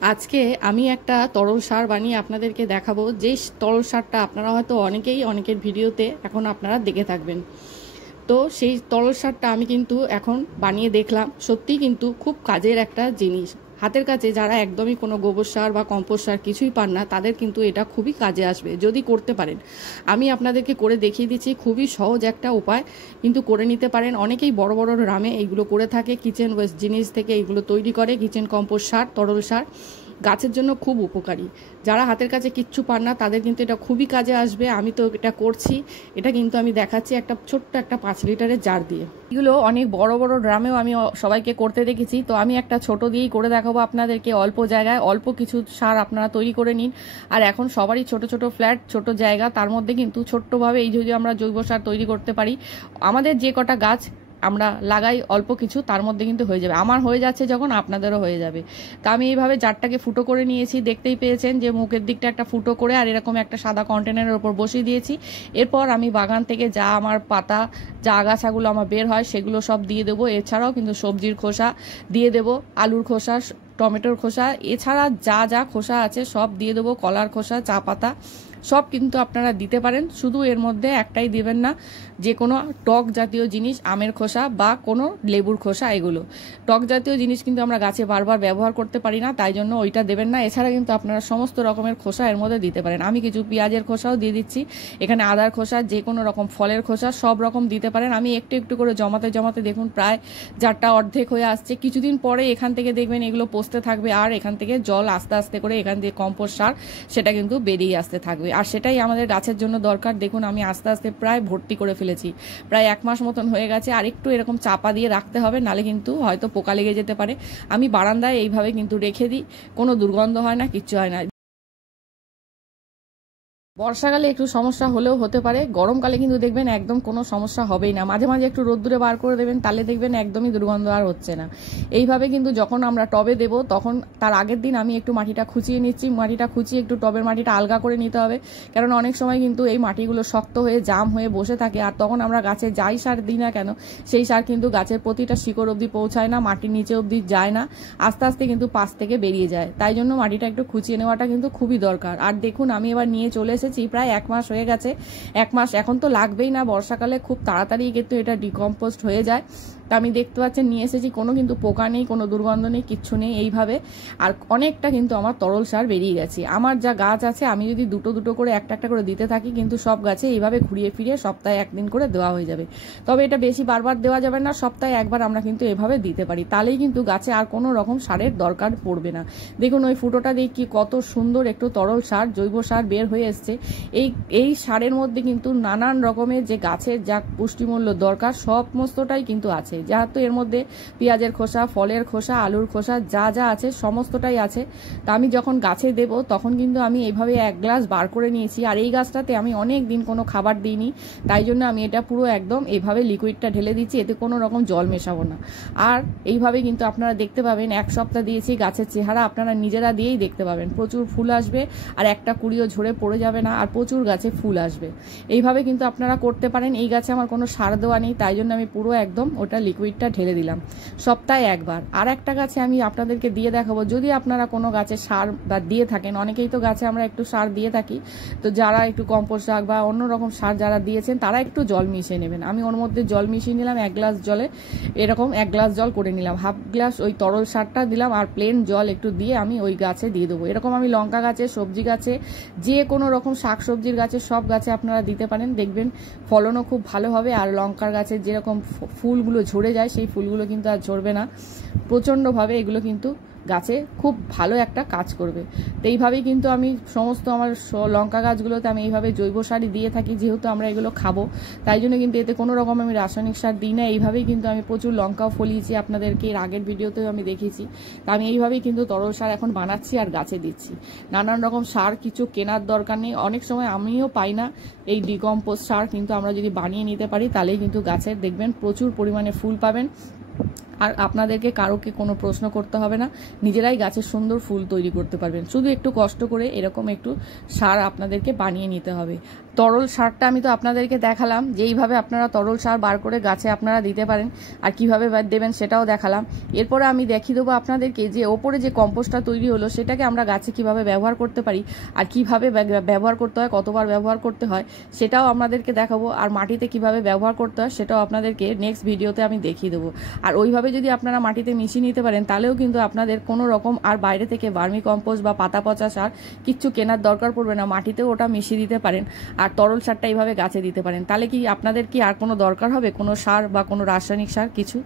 আজকে আমি একটা তরল সার বানিয়ে আপনাদেরকে দেখাবো, যে তরল সারটা আপনারা হয়তো অনেকের ভিডিওতে এখন আপনারা দেখে থাকবেন। তো সেই তরল সারটা আমি কিন্তু এখন বানিয়ে দেখলাম, সত্যি কিন্তু খুব কাজের একটা জিনিস। হাতের কাছে যারা একদমই কোনো গোবর সার বা কম্পোস্ট সার কিছুই পান না, তাদের কিন্তু এটা খুবই কাজে আসবে যদি করতে পারেন। আমি আপনাদেরকে করে দেখিয়ে দিচ্ছি, খুবই সহজ একটা উপায়, কিন্তু করে নিতে পারেন। অনেকেই বড় বড় ড্রামে এইগুলো করে থাকে, কিচেন ওয়েস্ট জিনিস থেকে এইগুলো তৈরি করে। কিচেন কম্পোস্ট সার, তরল সার গাছের জন্য খুব উপকারী। যারা হাতের কাছে কিচ্ছু পান না, তাদের কিন্তু এটা খুবই কাজে আসবে। আমি তো এটা করছি। এটা কিন্তু আমি দেখাচ্ছি একটা ছোট্ট একটা 5 লিটারের জার দিয়ে। এগুলো অনেক বড় বড় ড্রামেও আমি সবাইকে করতে দেখেছি, তো আমি একটা ছোট দিয়েই করে দেখাবো আপনাদেরকে। অল্প জায়গায় অল্প কিছু সার আপনারা তৈরি করে নিন। আর এখন সবারই ছোট ছোট ফ্ল্যাট, ছোট জায়গা, তার মধ্যে কিন্তু ছোট্টভাবে এই যদি আমরা জৈব সার তৈরি করতে পারি, আমাদের যে কটা গাছ আমরা লাগাই অল্প কিছু, তার মধ্যে কিন্তু হয়ে যাবে। আমার হয়ে যাচ্ছে যখন, আপনাদেরও হয়ে যাবে। তা আমি এইভাবে জারটাকে ফুটো করে নিয়েছি, দেখতেই পেয়েছেন যে মুখের দিকটা একটা ফুটো করে আর এরকম একটা সাদা কন্টেনারের উপর বসিয়ে দিয়েছি। এরপর আমি বাগান থেকে যা আমার পাতা, যা আগাছাগুলো আমার বের হয় সেগুলো সব দিয়ে দেবো। এছাড়াও কিন্তু সবজির খোসা দিয়ে দেবো, আলুর খোসা, টমেটোর খোসা, এছাড়া যা যা খোসা আছে সব দিয়ে দেবো, কলার খোসা, চা পাতা সব কিন্তু আপনারা দিতে পারেন। শুধু এর মধ্যে একটাই দিবেন না, যে কোনো টক জাতীয় জিনিস, আমের খোসা বা কোনো লেবুর খোসা। এগুলো টক জাতীয় জিনিস কিন্তু আমরা গাছে বারবার ব্যবহার করতে পারি না, তাই জন্য ওইটা দেবেন না। এছাড়া কিন্তু আপনারা সমস্ত রকমের খোসা এর মধ্যে দিতে পারেন। আমি কিছু পেঁয়াজের খোসাও দিয়ে দিচ্ছি, এখানে আদার খোসা, যে কোনো রকম ফলের খোসা সব রকম দিতে পারেন। আমি একটু একটু করে জমাতে জমাতে দেখুন প্রায় জারটা অর্ধেক হয়ে আসছে। কিছুদিন পরে এখান থেকে দেখবেন এগুলো পচতে থাকবে, আর এখান থেকে জল আস্তে আস্তে করে এখান থেকে কম্পোস্ট সার সেটা কিন্তু বেরিয়ে আসতে থাকবে। আর সেটাই আমাদের গাছের জন্য দরকার। দেখুন আমি আস্তে আস্তে প্রায় ভর্তি করে ফেলেছি, প্রায় 1 মাস মতন হয়ে গেছে। আর একটু এরকম চাপা দিয়ে রাখতে হবে, নালে কিন্তু হয়তো পোকা লেগে যেতে পারে। আমি বারান্দায় এইভাবে কিন্তু রেখে দিই, কোনো দুর্গন্ধ হয় না, কিচ্ছু হয় না। বর্ষাকালে একটু সমস্যা হলেও হতে পারে, গরমকালে কিন্তু দেখবেন একদম কোনো সমস্যা হবেই না। মাঝে মাঝে একটু রোদ্দুরে বার করে দেবেন, তাহলে দেখবেন একদমই দুর্গন্ধ আর হচ্ছে না। এইভাবে কিন্তু যখন আমরা টবে দেব, তখন তার আগের দিন আমি একটু মাটিটা খুঁচিয়ে নিচ্ছি। মাটিটা খুঁচিয়ে একটু টবের মাটিটা আলগা করে নিতে হবে, কারণ অনেক সময় কিন্তু এই মাটিগুলো শক্ত হয়ে জাম হয়ে বসে থাকে। আর তখন আমরা গাছে যাই সার দিই না কেন, সেই সার কিন্তু গাছের প্রতিটা শিকড় অবধি পৌঁছায় না, মাটির নিচে অবধি যায় না, আস্তে আস্তে কিন্তু পাশ থেকে বেরিয়ে যায়। তাই জন্য মাটিটা একটু খুঁচিয়ে নেওয়াটা কিন্তু খুবই দরকার। আর দেখুন আমি এবার নিয়ে চলে এসেছি, প্রায় 1 মাস হয়ে গেছে। 1 মাস এখন তো লাগবেই না, বর্ষাকালে খুব তাড়াতাড়ি কিন্তু এটা ডিকম্পোস্ট হয়ে যায়। তা আমি দেখতে পাচ্ছেন নিয়ে এসেছি, কোনো কিন্তু পোকা নেই, কোনো দুর্গন্ধ নেই, কিচ্ছু নেই এইভাবে। আর অনেকটা কিন্তু আমার তরল সার বেরিয়ে গেছে। আমার যা গাছ আছে, আমি যদি দুটো দুটো করে একটা একটা করে দিতে থাকি, কিন্তু সব গাছে এইভাবে ঘুরিয়ে ফিরিয়ে সপ্তাহে 1 দিন করে দেওয়া হয়ে যাবে। তবে এটা বেশি বারবার দেওয়া যাবে না, সপ্তাহে 1 বার আমরা কিন্তু এভাবে দিতে পারি, তাহলেই কিন্তু গাছে আর কোনো রকম সারের দরকার পড়বে না। দেখুন ওই ফুটোটা দিয়ে কি কত সুন্দর একটু তরল সার, জৈব সার বের হয়ে এসছে। এই সারের মধ্যে কিন্তু নানান রকমের যে গাছের যা পুষ্টিমূল্য দরকার সমস্তটাই কিন্তু আছে। যেহেতু এর মধ্যে পেঁয়াজের খোসা, ফলের খোসা, আলুর খোসা যা যা আছে সমস্তটাই আছে। তা আমি যখন গাছে দেব, তখন কিন্তু আমি এইভাবে 1 গ্লাস বার করে নিয়েছি। আর এই গাছটাতে আমি অনেক দিন কোনো খাবার দিইনি, তাই জন্য আমি এটা পুরো একদম এইভাবে লিকুইডটা ঢেলে দিচ্ছি, এতে কোনো রকম জল মেশাবো না। আর এইভাবে কিন্তু আপনারা দেখতে পাবেন, 1 সপ্তাহ দিয়েছি, গাছের চেহারা আপনারা নিজেরা দিয়েই দেখতে পাবেন। প্রচুর ফুল আসবে, আর একটা কুড়িও ঝরে পড়ে যাবে না, আর প্রচুর গাছে ফুল আসবে। এইভাবে কিন্তু আপনারা করতে পারেন। এই গাছে আমার কোনো সার দেওয়া নেই, তাই জন্য আমি পুরো একদম ওটা লিকুইডটা ঢেলে দিলাম সপ্তাহে 1 বার। আর একটা গাছে আমি আপনাদেরকে দিয়ে দেখাবো, যদি আপনারা কোনো গাছে সার বা দিয়ে থাকেন, অনেকেই তো গাছে আমরা একটু সার দিয়ে থাকি, তো যারা একটু কম্পোস্ট সার বা অন্য রকম সার যারা দিয়েছেন, তারা একটু জল মিশিয়ে নেবেন। আমি ওর মধ্যে জল মিশিয়ে নিলাম 1 গ্লাস জলে, এরকম 1 গ্লাস জল করে নিলাম, হাফ গ্লাস ওই তরল সারটা দিলাম, আর প্লেন জল একটু দিয়ে আমি ওই গাছে দিয়ে দেবো। এরকম আমি লঙ্কা গাছে, সবজি গাছে, যে কোনো রকম শাকসবজির গাছে, সব গাছে আপনারা দিতে পারেন, দেখবেন ফলনও খুব ভালো হবে। আর লঙ্কার গাছে যেরকম ফুলগুলো ঝরে যায়, সেই ফুলগুলো কিন্তু আর ঝরবে না, প্রচণ্ডভাবে এগুলো কিন্তু গাছে খুব ভালো একটা কাজ করবে। তো এইভাবেই কিন্তু আমি সমস্ত আমার লঙ্কা গাছগুলোতে আমি এইভাবে জৈব সারই দিয়ে থাকি, যেহেতু আমরা এগুলো খাবো, তাই জন্য কিন্তু এতে কোনো রকম আমি রাসায়নিক সার দিই না। এইভাবেই কিন্তু আমি প্রচুর লঙ্কাও ফলিয়েছি, আপনাদেরকে এর আগের ভিডিওতেও আমি দেখিয়েছি। তা আমি এইভাবেই কিন্তু তরল সার এখন বানাচ্ছি আর গাছে দিচ্ছি। নানান রকম সার কিছু কেনার দরকার নেই, অনেক সময় আমিও পাই না এই ডিকম্পোস্ট সার, কিন্তু আমরা যদি বানিয়ে নিতে পারি, তাহলেই কিন্তু গাছের দেখবেন প্রচুর পরিমাণে ফুল পাবেন। আর আপনাদেরকে কারোকে কোনো প্রশ্ন করতে হবে না, নিজেরাই গাছের সুন্দর ফুল তৈরি করতে পারবেন। শুধু একটু কষ্ট করে এরকম একটু সার আপনাদেরকে বানিয়ে নিতে হবে। তরল সারটা আমি তো আপনাদেরকে দেখালাম যে এইভাবে আপনারা তরল সার বার করে গাছে আপনারা দিতে পারেন, আর কিভাবে দেবেন সেটাও দেখালাম। এরপরে আমি দেখিয়ে দেবো আপনাদেরকে যে ওপরে যে কম্পোস্টটা তৈরি হলো সেটাকে আমরা গাছে কিভাবে ব্যবহার করতে পারি, আর কিভাবে ব্যবহার করতে হয়, কতবার ব্যবহার করতে হয় সেটাও আপনাদেরকে দেখাবো, আর মাটিতে কিভাবে ব্যবহার করতে হয় সেটাও আপনাদেরকে নেক্সট ভিডিওতে আমি দেখিয়ে দেবো। আর ওইভাবে যদি আপনারা মাটিতে মিশিয়ে নিতে পারেন তাহলেও কিন্তু আপনাদের কোনো রকম আর বাইরে থেকে ভার্মি কম্পোস্ট বা পাতা পচা সার কিচ্ছু কেনার দরকার পড়বে না, মাটিতেও ওটা মিশিয়ে দিতে পারেন আর তরল সারটা এইভাবে গাছে দিতে পারেন। তাহলে কি আপনাদের কি আর কোনো দরকার হবে কোনো সার বা কোনো রাসায়নিক সার কিছু?